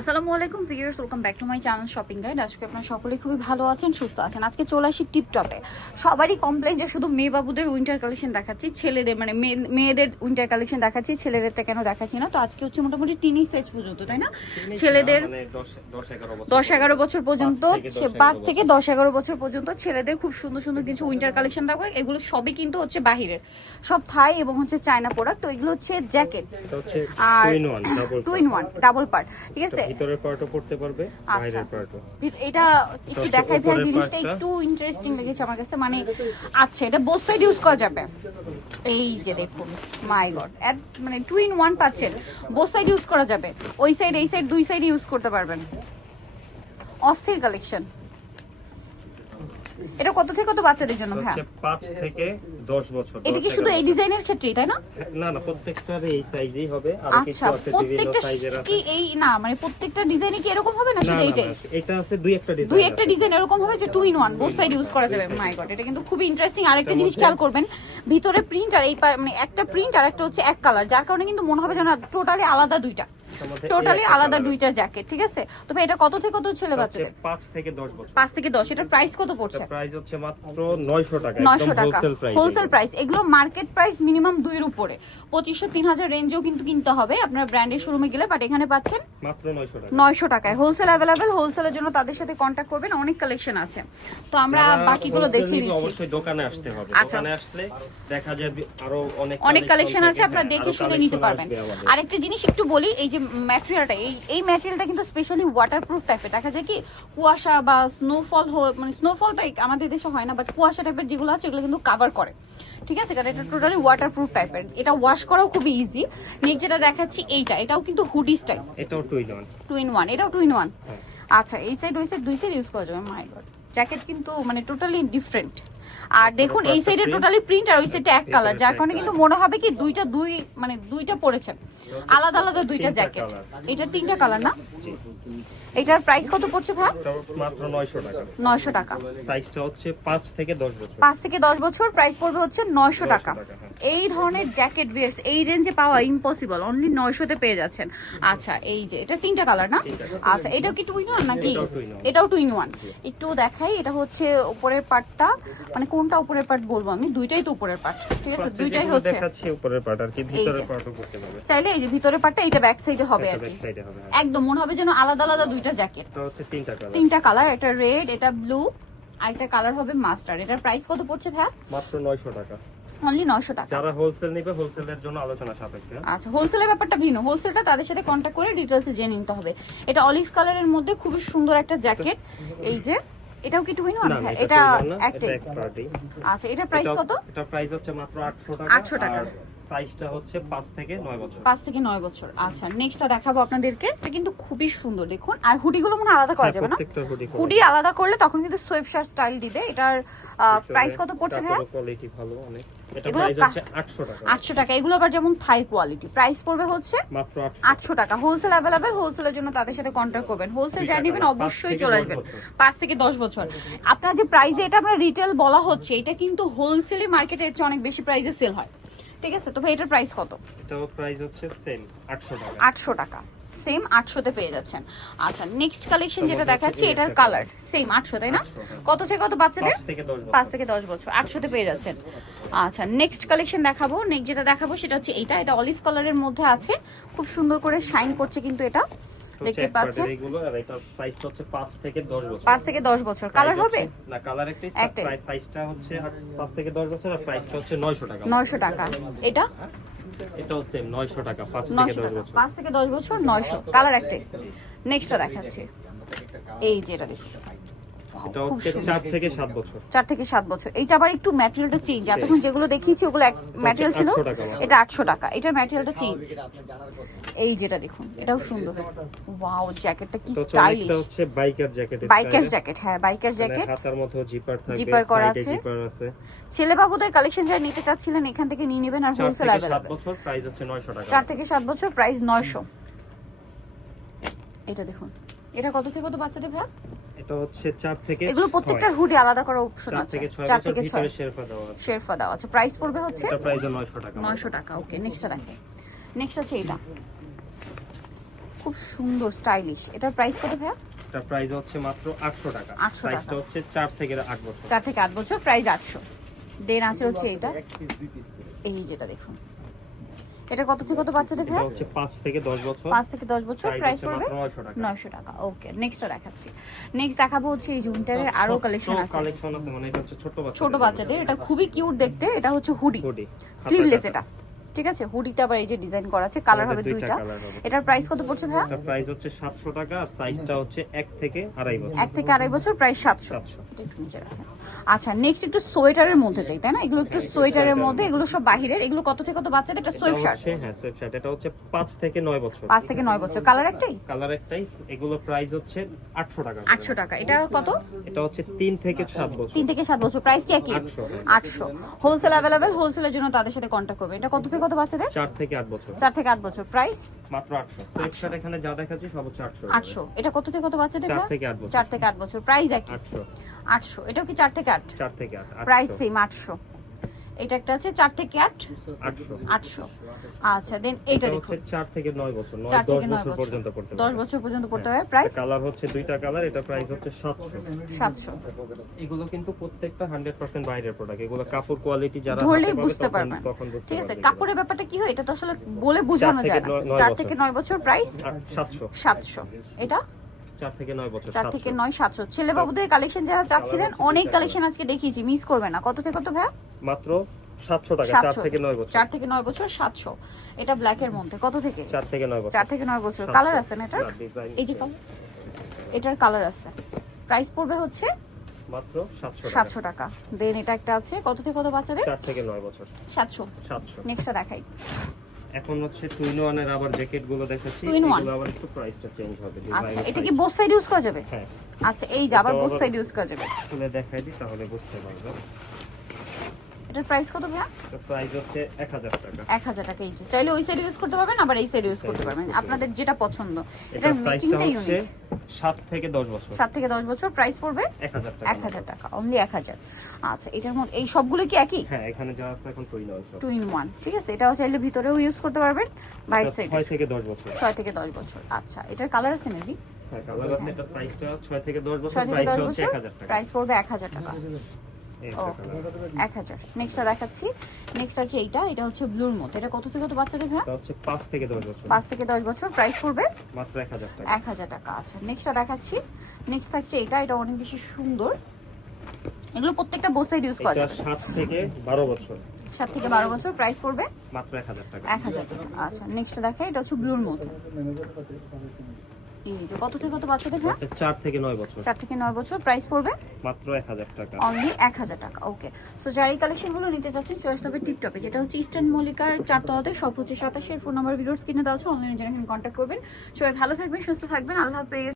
আসসালামু আলাইকুম viewers welcome back to my channel shopping guide. আজকে আপনারা সকলেই খুবই ভালো আছেন সুস্থ আছেন। আজকে চলে আসি টিপটপে। সবারই কমপ্লেন যে শুধু মেয়ে বাবুদের উইন্টার কালেকশন দেখাচ্ছি ছেলেদের মানে মেয়ে- মেয়েদের উইন্টার কালেকশন দেখাচ্ছি ছেলেদেরটা কেন দেখাচ্ছি না? তো আজকে হচ্ছে মোটামুটি টিনি সাইজ পর্যন্ত তাই না? ছেলেদের মানে দশ- এগারো বছর পর্যন্ত। পাঁচ থেকে দশ এগারো বছর। পর্যন্ত ছেলেদের খুব সুন্দর সুন্দর কিছু উইন্টার কালেকশন থাকবে এগুলো সবই কিন্তু হচ্ছে বাহিরের। সব থাই এবং হচ্ছে চায়না প্রোডাক্ট তো এগুলো হচ্ছে jacket R two in one double part ঠিক আছে? ভিতরের পার্টও পড়তে পারবে আচ্ছা। বাইরের পার্টও এটা একটু দেখাই ভাই জিনিসটা একটু ইন্টারেস্টিং লেগেছে আমার কাছে। মানে আচ্ছা এটা বোথ সাইড ইউজ করা যাবে। এই যে দেখুন মাই গড মানে টু ইন ওয়ান পাচ্ছেন। বোথ সাইড ইউজ করা যাবে। ওই সাইড এই সাইড দুই সাইড ইউজ করতে পারবেন। অস্থির কালেকশন এটা কত থেকে কত বাচ্চাদের জন্য হ্যাঁ হচ্ছে পাঁচ থেকে দশ বছর এটা কি শুধু এই ডিজাইনের ক্ষেত্রেই তাই না? না না প্রত্যেকটার এই সাইজই হবে আর কিছু আচ্ছা আছে বিভিন্ন প্রত্যেকটা সাইজের আছে। কি এই না মানে প্রত্যেকটা ডিজাইনে কি এরকম হবে না শুধু এইটাই? এটা আছে দুই একটা ডিজাইন দুই একটা ডিজাইন এরকম হবে যে two in one both side use করা যাবে। মাই গড এটা কিন্তু খুবই ইন্টারেস্টিং আরেকটা জিনিস খেয়াল করবেন ভিতরে প্রিন্ট আর এই মানে একটা প্রিন্ট আর একটা হচ্ছে এক কালার যার কারণে কিন্তু মনে হবে যেন টোটালি আলাদা দুইটা। টোটালি আলাদা দুইটা জ্যাকেট ঠিক আছে? তবে এটা কত থেকে কত ছেলে বাচ্চাদের? পাঁচ থেকে দশ বছর। পাঁচ থেকে দশ এটার প্রাইস কত পড়ছে? প্রাইস হচ্ছে মাত্র নয়শো টাকা নয়শো টাকা। হোলসেল প্রাইস এগুলো মার্কেট প্রাইস মিনিমাম দুইয়ের উপরে। পঁচিশশো তিন হাজার রেঞ্জেও কিন্তু কিনতে হবে আপনার ব্র্যান্ডের শোরুমে গেলে বাট এখানে পাচ্ছেন মাত্র নয়শো টাকা। নয়শো টাকায়। হোলসেল অ্যাভেলেবেল হোলসেলের জন্য তাদের সাথে কন্ট্যাক্ট করবেন অনেক কালেকশন আছে। তো আমরা বাকিগুলো দেখিয়ে দিচ্ছি। অবশ্যই দোকানে আসতে হবে। আচ্ছা। দোকানে আসলে দেখা যাবে আরও অনেক অনেক কালেকশন আছে আপনারা হ্যাঁ, দেখে শুনে নিতে পারবেন। আরেকটা জিনিস একটু বলি এই যে ম্যাটেরিয়ালটা এই এই ম্যাটেরিয়ালটা কিন্তু স্পেশালি ওয়াটারপ্রুফ টাইপের দেখা যায় কি কুয়াশা বা স্নোফল মানে স্নোফল তো আমাদের দেশে হয় না বাট কুয়াশা টাইপের যেগুলো আছে এগুলো কিন্তু কাভার করে। ঠিক আছে? কারণ এটা টোটালি ওয়াটারপ্রুফ টাইপের এটা ওয়াশ করাও খুবই ইজি নেক্সট যেটা দেখাচ্ছি এইটা। এটাও কিন্তু হুডি স্টাইল এটাও two in one two in one এটাও টু ইন ওয়ান। আচ্ছা এই সাইড ওই সাইড দুই সাইড ইউজ করা যাবে? মাই গড জ্যাকেট কিন্তু মানে টোটালি ডিফারেন্ট আর দেখুন এই সাইডে টোটালি প্রিন্ট আর ওই সাইডে এক কালার যার কারণে কিন্তু মনে হবে কি দুইটা দুই মানে দুইটা পড়েছেন আলাদা আলাদা দুইটা জ্যাকেট। এটার তিনটা কালার না? এটার প্রাইস কত পড়ছে ভাই মাত্র নয়শো টাকা। নয়শো টাকা। সাইজটা হচ্ছে পাঁচ থেকে দশ বছর। পাঁচ থেকে দশ বছর প্রাইস পড়বে হচ্ছে নয়শো 900 টাকা। হ্যাঁ। এই ধরনের জ্যাকেট বিয়ার্স এই রেঞ্জে পাওয়া ইম্পসিবল অনলি নয়শোতে পেয়ে যাচ্ছেন। আচ্ছা এই যে এটা তিনটা কালার না? আচ্ছা এটাও কি টু ইন ওয়ান নাকি? এটাও টু ইন ওয়ান একটু দেখাই এটা হচ্ছে উপরের পার্টটা মানে কোনটা উপরের পার্ট বলব আমি? দুইটাই তো উপরের পার্ট ঠিক আছে? দুইটাই হচ্ছে। দেখাচ্ছি উপরের পার্ট আর কি। ভিতরের পার্টও করতে পারবে। চাইলে এই যে ভিতরের পার্টটা এটা ব্যাক সাইডে হবে আর কি। হ্যাঁ। একদম মনে হবে যেন আলাদা আলাদা দুইটা জ্যাকেট এটা হচ্ছে তিনটা কালার তিনটা কালার এটা রেড এটা ব্লু আর একটা কালার হবে মাস্টার এটার প্রাইস কত পড়ছে ভাই মাত্র নয়শো টাকা। অনলি টাকা। যারা হোলসেল নিবে হোলসেলের জন্য আলোচনা সাপেক্ষে। আচ্ছা হোলসেলের ব্যাপারটা ভিন্ন। হোলসেলটা তাদের সাথে কন্ট্যাক্ট করে ডিটেলসে জেনে নিতে হবে। এটা অলিভ কালারের মধ্যে খুবই সুন্দর একটা জ্যাকেট এই যে এটাও কি টুইন ওয়ান না, না, এটা একটা এটা। আচ্ছা এটার প্রাইস কত এটা প্রাইস হচ্ছে মাত্র 800 টাকা 800 টাকা। সাইজটা হচ্ছে 5 থেকে 9 বছর। পাঁচ থেকে নয় বছর। আচ্ছা নেক্সটটা দেখাবো আপনাদেরকে। এটা কিন্তু খুবই সুন্দর দেখুন। আর হুডিগুলো মনে আলাদা করা হ্যাঁ, যাবে না? হুডি আলাদা করলে তখন কিন্তু সোয়েবশার স্টাইল দিবে। এটার প্রাইস কত পড়ছে ভাইয়া? কোয়ালিটি ভালো অনেক। এটা প্রাইস হচ্ছে 800 টাকা। আটশো টাকা। এগুলো আবার যেমন থাই কোয়ালিটি প্রাইস পড়বে হচ্ছে মাত্র 800 আটশো টাকা। হোলসেল অ্যাভেলেবেল হোলসেলের জন্য তাদের সাথে করবেন। হোলসেল নেবেন অবশ্যই চলে আসবেন। থেকে দশ বছর। আপনার যে প্রাইসে এটা আপনার রিটেল বলা হচ্ছে এটা কিন্তু হোলসেলে মার্কেটের চেয়ে অনেক বেশি প্রাইসে সেল হয়। ঠিক আছে? তো ভাই এটার প্রাইস কত? এটাও প্রাইস হচ্ছে সেম 800 টাকা। আটশো টাকা। সেম আটশোতে পেয়ে যাচ্ছেন। আচ্ছা নেক্সট কালেকশন যেটা দেখাচ্ছি এটার কালার সেম আটশো তাই না? 800, হ্যাঁ। কত থেকে কত বাচ্চাদের? 5 থেকে 10 বছর। পাঁচ থেকে দশ বছর আটশোতে পেয়ে যাচ্ছেন। আচ্ছা নেক্সট কালেকশন দেখাবো। নেক্সট যেটা দেখাবো সেটা হচ্ছে এইটা এটা অলিভ কালারের মধ্যে আছে। খুব সুন্দর করে শাইন করছে কিন্তু এটা। দেখতে পাচ্ছেন? এগুলো আর এটা সাইজটা হচ্ছে 5 থেকে 10 বছর। থেকে কালার হবে? না কালার একটাই একটাই। প্রাইস সাইজটা হচ্ছে 5 থেকে 10 বছর আর প্রাইসটা হচ্ছে 900 টাকা। এটা? এটাও সেম 900 টাকা 5 থেকে 10 বছর। পাঁচ থেকে দশ বছর নয়শো। কালার একটাই। নেক্সটটা দেখাচ্ছি। এই যে এটা দেখুন। এটা হচ্ছে 4 থেকে 7 বছর। চার থেকে সাত বছর। এইটা আবার একটু ম্যাটেরিয়ালটা চেঞ্জ এতক্ষণ যেগুলো দেখিয়েছি ওগুলো এক ম্যাটেরিয়াল ছিল। 800 টাকা মাত্র। এটা আটশো টাকা। এটার ম্যাটেরিয়ালটা চেঞ্জ এই যেটা দেখুন এটাও সুন্দর। ওয়াও জ্যাকেটটা কি স্টাইলিশ হচ্ছে বাইকার জ্যাকেট বাইকার জ্যাকেট হ্যাঁ বাইকার জ্যাকেট হাতার মধ্যে জিপার থাকবে জিপার করা আছে। জিপার আছে। ছেলে বাবুদের কালেকশন যারা নিতে চাচ্ছিলেন এখান থেকে নিয়ে নেবেন আর 4 হোলসেল থেকে 7 বছর প্রাইস হচ্ছে 900 টাকা। চার থেকে সাত বছর প্রাইস নয়শো। এটা দেখুন। এটা কত থেকে কত বাচ্চাদের ভাই এটা হচ্ছে 4 থেকে এগুলো প্রত্যেকটার হুডি আলাদা করার অপশন 4 থেকে 6 চার থেকে ভিতরে শেরপা দেওয়া আছে। শেরফা দেওয়া আছে। প্রাইস পড়বে হচ্ছে এটা প্রাইস 900 টাকা। নয়শো টাকা ওকে নেক্সটটা দেখে। নেক্সট আছে এটা। খুব সুন্দর স্টাইলিশ এটার প্রাইস কত ভাইয়া? এটা প্রাইস হচ্ছে মাত্র 800 টাকা। 800 সাইজটা। হচ্ছে 4 থেকে 8 বছর। চার থেকে আট বছর প্রাইস আটশো। দেন আছে হচ্ছে এটা। এই যেটা দেখুন। এটা কত থেকে কত বাচ্চাদের এটা ভাইয়া হচ্ছে 5 থেকে 10 বছর। 5 থেকে দশ বছর প্রাইস করবে পড়বে 900 টাকা। নয়শো টাকা ওকে নেক্সটটা দেখাচ্ছি। নেক্সট দেখাবো হচ্ছে এই জুনটারের আরও কালেকশন আছে। কালেকশন আছে মানে এটা হচ্ছে ছোট বাচ্চা ছোট বাচ্চাদের এটা খুবই কিউট দেখতে এটা হচ্ছে হুডি হুডি স্লিভলেস এটা। ঠিক আছে? হুডিটা আবার এই যে ডিজাইন করা আছে কালার হবে দুইটা এটার প্রাইস কত পড়ছে ভাইয়া? এটা প্রাইস হচ্ছে 700 টাকা আর সাইজটা হচ্ছে 1 থেকে আড়াই বছর। এক থেকে আড়াই বছর প্রায় সাতশো। 700 এটা একটু নিচে রাখেন। আচ্ছা নেক্সট একটু সোয়েটারের মধ্যে যাই তাই না? এগুলো একটু সোয়েটারের মধ্যে এগুলো সব বাহিরের। এগুলো কত থেকে কত বাচ্চাদের? এটা সোয়েট শার্ট হ্যাঁ সোয়েট শার্ট এটা হচ্ছে 5 থেকে 9 বছর। পাঁচ থেকে নয় বছর। কালার একটাই? কালার একটাই। এগুলো প্রাইস হচ্ছে 800 টাকা করে। আটশো টাকা। এটা কত? এটা হচ্ছে 3 থেকে 7 বছর। তিন থেকে সাত বছর। প্রাইস কি একই? 800 আটশো। হোলসেল অ্যাভেলেবেল হোলসেলের জন্য তাদের সাথে কন্ট্যাক্ট করবে এটা কত থেকে কত বাচ্চাদের? 4 থেকে 8 বছর। চার থেকে আট বছর। প্রাইস মাত্র 800 সোয়েট শার্ট এখানে যা দেখাচ্ছি সব হচ্ছে 800 আটশো। এটা কত থেকে কত বাচ্চাদের 4 থেকে 8 বছর। চার থেকে আট বছর। প্রাইস একই? 800 আটশো। এটাও কি চার থেকে আট? 4 থেকে 8 প্রাইস সেম আটশো। এটা একটা আছে চার থেকে আট? 800 আচ্ছা দেন এটা এটা দেখুন। 4 থেকে 9 বছর 9 10 বছর বছর। পর্যন্ত পড়তে দশ বছর পর্যন্ত পড়তে হবে প্রাইস কালার হচ্ছে দুইটা কালার এটা প্রাইস হচ্ছে 700 সাতশো। এগুলো কিন্তু প্রত্যেকটা 100% বাইরের প্রোডাক্ট এগুলো কাপড় কোয়ালিটি যারা ধরলেই বুঝতে পারবেন। ঠিক আছে কাপড়ের ব্যাপারটা কি হয়? এটা তো আসলে বলে বোঝানো যায় না। নয়- নয় চার থেকে নয় বছর প্রাইস আর 700 সাতশো। এটা? 4 থেকে 9 বছর চার থেকে 700 নয় সাতশো। ছেলে বাবুদের কালেকশন যারা চাচ্ছিলেন অনেক কালেকশন আজকে দেখিয়েছি মিস করবে না। কত থেকে কত ভাইয়া মাত্র 700 টাকা 4 থেকে 9 বছর। চার থেকে নয় বছর সাতশো। এটা ব্ল্যাকের মধ্যে কত থেকে? 4 থেকে 9 বছর। চার থেকে নয় বছর। কালার আছে না এটা এই যে কালার এটার কালার আছে। প্রাইস পড়বে হচ্ছে মাত্র 700 টাকা। সাতশো টাকা। দেন এটা একটা আছে কত থেকে কত বাচ্চাদের? 4 থেকে 9 বছর। সাতশো। 700 নেক্সটটা দেখাই। এখন হচ্ছে টু ইন ওয়ানের আবার জ্যাকেটগুলো দেখাচ্ছি টুইন ওয়ান এগুলো আবার একটু প্রাইসটা চেঞ্জ হবে আচ্ছা এটা কি বোথ সাইড ইউজ করা যাবে? হ্যাঁ। আচ্ছা এই যে আবার বোথ সাইড ইউজ করা যাবে। খুলে দেখাই দিই তাহলে বুঝতে পারবে এটার প্রাইস কত ভাইয়া? প্রাইস হচ্ছে 1000 টাকা। এক হাজার টাকা ইঞ্চি চাইলে ওই সাইড ইউজ করতে পারবেন আবার এই সাইড ইউজ করতে পারবেন। আপনাদের যেটা পছন্দ। এটার মেকিংটা ইউনিক 7 থেকে 10 বছর। সাত থেকে দশ বছর প্রাইস পড়বে 1000 টাকা। এক হাজার টাকা অনলি এক হাজার। আচ্ছা এটার মধ্যে এই সবগুলো কি একই? হ্যাঁ এখানে যা আছে এখন two in one two in one ঠিক আছে? এটাও চাইলে ভিতরেও ইউজ করতে পারবেন বাইট সাইড 6 থেকে 10 বছর। ছয় থেকে দশ বছর আচ্ছা। এটার কালার আছে মেবি হ্যাঁ কালার আছে এটা সাইজটা 6 থেকে 10 বছর দশ হচ্ছে বছর 1000 টাকা। প্রাইস পড়বে এক হাজার টাকা। এই একটা ওকে। এক হাজার। নেক্সটটা দেখাচ্ছি। নেক্সট আছে এইটা এটা হচ্ছে ব্লুর মধ্যে। এটা কত থেকে কত বাচ্চাদের ভাইয়া হচ্ছে 5 থেকে 10 বছর। পাঁচ থেকে দশ বছর। প্রাইস পড়বে? মাত্র 1000 টাকা। এক হাজার টাকা আচ্ছা নেক্সটটা দেখাচ্ছি। নেক্সট থাকছে এটা। এটা অনেক বেশি সুন্দর। এগুলো প্রত্যেকটা বোথ ইউজ করা যাবে। 7 থেকে 12 বছর। সাত থেকে বারো বছর। প্রাইস পড়বে? মাত্র 1000 টাকা। এক হাজার টাকা। আচ্ছা নেক্সট দেখা এটা হচ্ছে ব্লুর মধ্যে। এই যে কত থেকে কত বাচ্চাদের ভাইয়া আচ্ছা 4 থেকে 9 বছর। চার থেকে নয় বছর। প্রাইস পড়বে? মাত্র 1000 টাকা। অনলি ওকে সো কালেকশন নিতে চাচ্ছেন চয়েস যেটা হচ্ছে ইস্টার্ন মল্লিকার চারতলাতে সব হচ্ছে ফোন নাম্বার ভিডিওস কিনে দেওয়া হচ্ছে অনলাইনে যারা করবেন। সবাই ভালো থাকবেন সুস্থ থাকবেন আল্লাহ হাফেজ।